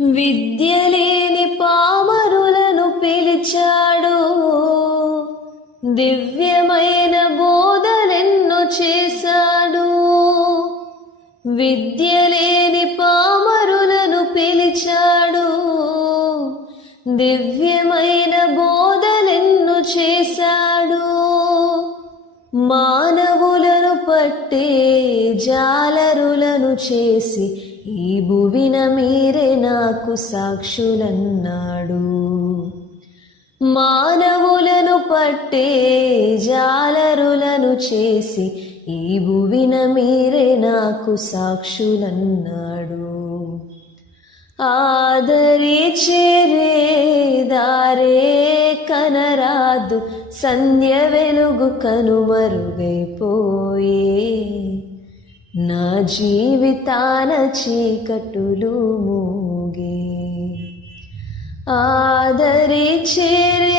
విద్య లేని పామరులను పిలిచాడు. దివ్యమైన బోధనెన్నో చేశాడు. విద్య లేని పామరులను పిలిచాడు. దివ్యమైన బోధనెన్ను చేశాడు. మానవులను పట్టే జాలరులను చేసి ఈ భువిన మీరే నాకు సాక్షులన్నాడు. మానవులను పట్టే జాలరులను చేసి ఈ భువిన మీరే నాకు సాక్షులన్నాడు. ఆదరి చేరే దారే కనరాదు సంధ్య వెలుగు కనుమరుగైపోయే. నా జీవితాన చీకటులు మూగే. ఆదరి చేరే